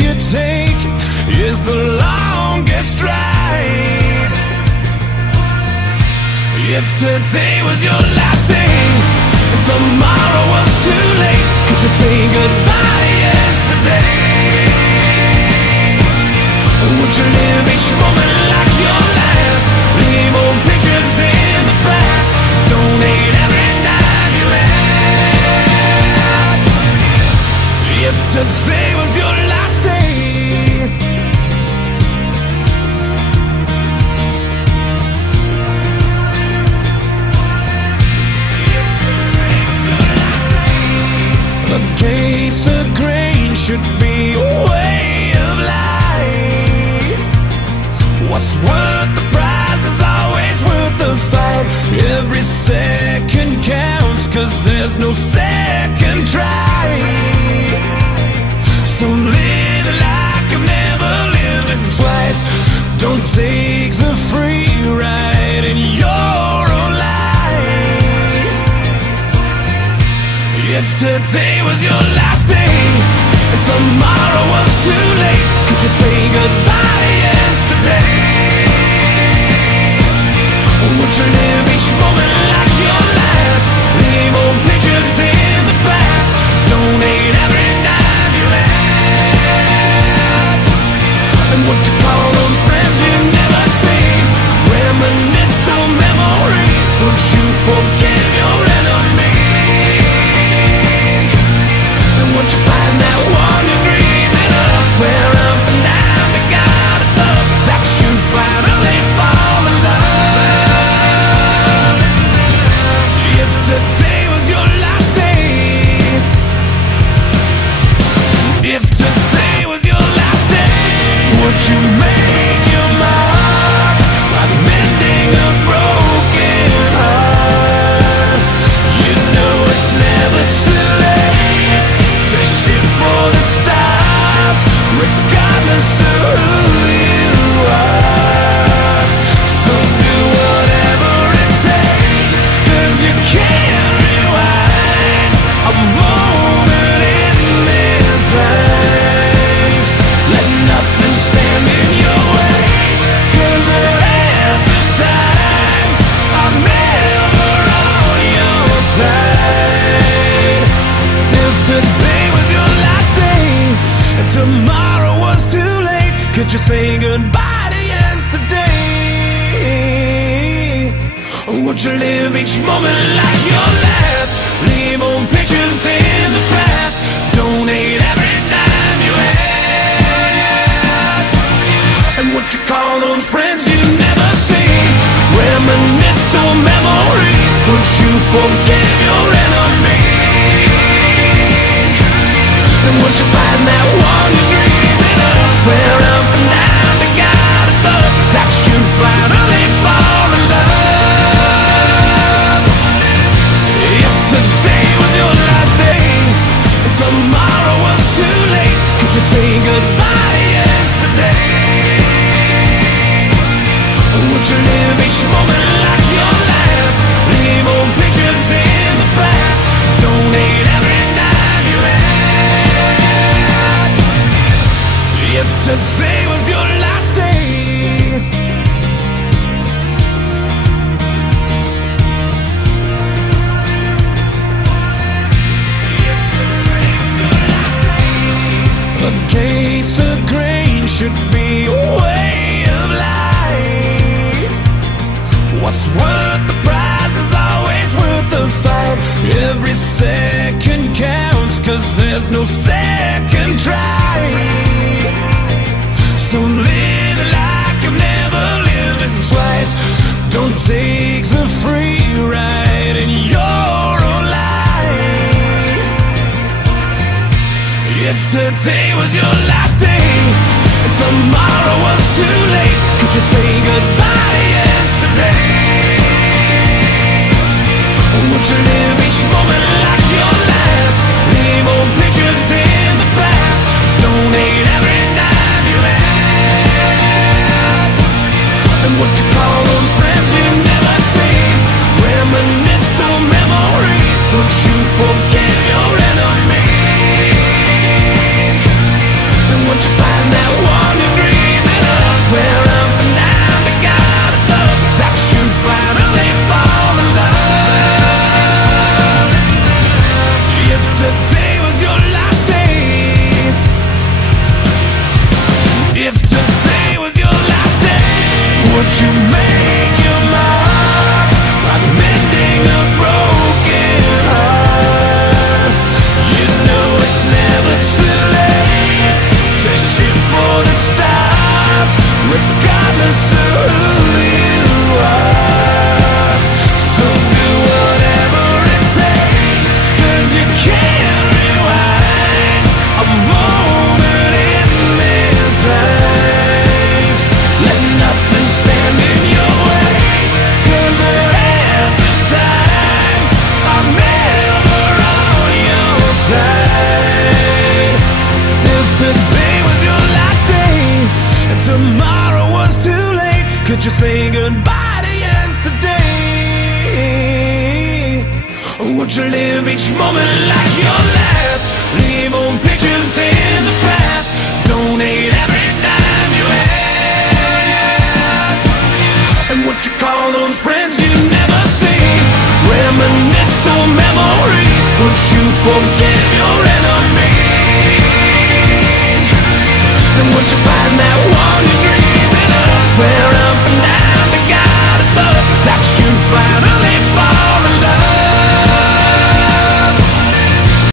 you take is the longest ride. If today was your last day and tomorrow was too late, could you say goodbye to yesterday? Would you live each moment like your last? Leave old pictures in the past. Donate every dime you had. If today was your last day, against the grain should be a way of life. What's worth the prize is always worth the fight. Every second counts, 'cause there's no second try. So live like I've never lived it twice. Don't take the free ride in your own life. If today was your last day and tomorrow was too late, could you say goodbye to yesterday? Would you live each moment like your last? Leave old pictures in the past. Donate every dime you had. And would you call on friends you never seen? Reminisce on memories. Would you forgive your enemies? And would you find that one you're dreaming of? Swear up and down to God above that you finally fall in love. If today was your last day, if today was your last day, would you make your mark like mending a broken heart? You know it's never too late to shoot for the stars, regardless of who you are. So do whatever it takes, 'cause you can't rewind a moment in this life. Let nothing stand in your way, 'cause there ends a time I'm never on your side. If today was your last day and tomorrow was too late, could you say goodbye to yesterday? Or would you live each moment like your last? Leave old pictures in the past. Donate every dime you had. And would you call on friends you never seen? Reminisce on memories. Would you forgive your enemies? And would you find that one you're dreaming of? Swear up and down to God above that you finally fall in love. If today was your last day and tomorrow was too late, could you say goodbye to yesterday? Would you live each moment like your last? Leave old pictures in the past. Donate every dime you had. If today was your last day, against the grain should be a way of life. What's worth the prize is always worth the fight. Every second counts, 'cause there's no second try. So live like I've never lived it twice. Don't take the free ride in your own life. If today was your last day and tomorrow was too late, could you say goodbye to yesterday? Would you live each moment like your last? Leave old pictures in the past. Donate every dime you had. And would you call on friends you never seen? Reminisce on memories. Would you forgive your enemies? And would you Would you make your mark like mending a broken heart? You know it's never too late to shoot for the stars, regardless of who you are. So do whatever it takes, 'cause you can't rewind a moment in this life. Let nothing stand in your way, 'cause the hands of time are never on your side. If today was your last day and tomorrow was too late, could you say goodbye to yesterday? Or would you live each moment like your last? Leave old pictures in the past, donate every dime you had. And would you call those friends you never see, reminisce on memories? Would you forgive your enemies? And would you find that one you dreamed of, swear up and down